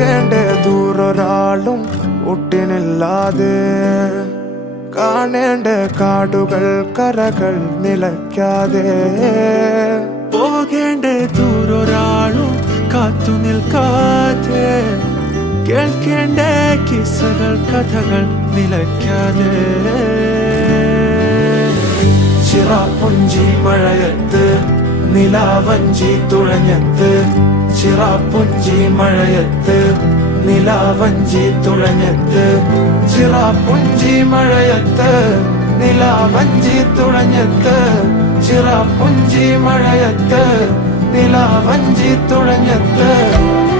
പോകേണ്ട ദൂരൊരാളും ഒട്ടിനില്ലാതെ കാണേണ്ട കാടുകൾ കരകൾ നിലയ്ക്കാതെ പോകേണ്ട ദൂരൊരാളും കാത്തു നിൽക്കാതെ കേൾക്കേണ്ട കിസ്സകൾ കഥകൾ നിലയ്ക്കാതെ ചിറാപ്പുഞ്ചി മഴയത്ത് നിലാവഞ്ചി തുഴഞ്ഞത്ത് ചിറാപ്പുഞ്ചി മഴയത്ത് നിലാവഞ്ചി തുഴഞ്ഞത്ത് ചിറാപ്പുഞ്ചി മഴയത്ത് നിലാവഞ്ചി തുഴഞ്ഞത്ത് ചിറാപ്പുഞ്ചി മഴയത്ത് നിലാവഞ്ചി തുഴഞ്ഞത്ത്